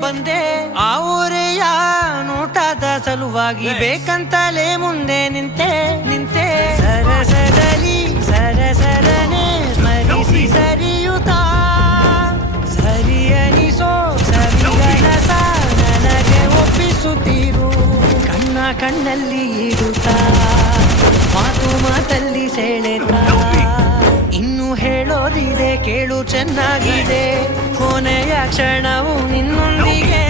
ಬಂದೆ ಆ ಊರೆಯ ನೋಟದ ಸಲುವಾಗಿ ಬೇಕಂತಲೇ ಮುಂದೆ ನಿಂತೆ ಸರಸರಲಿ ಸರಸರನೆ ಸ್ಮರಿಸಿ ಸರಿಯುತ್ತಾ ಸರಿಯನಿಸೋ ಸರಿಗನಸ ನನಗೆ ಒಪ್ಪಿಸುತ್ತೀರು ಕಣ್ಣಲ್ಲಿ ಇಡುತ್ತಾ ಮಾತಲ್ಲಿ ಸೆಳೆತಾ ಇನ್ನು ಹೇಳೋದಿದೆ ಕೇಳು ಚೆನ್ನಾಗಿದೆ ಕೊನೆಯ ಕ್ಷಣವು ನಿನ್ನೊಂದಿಗೆ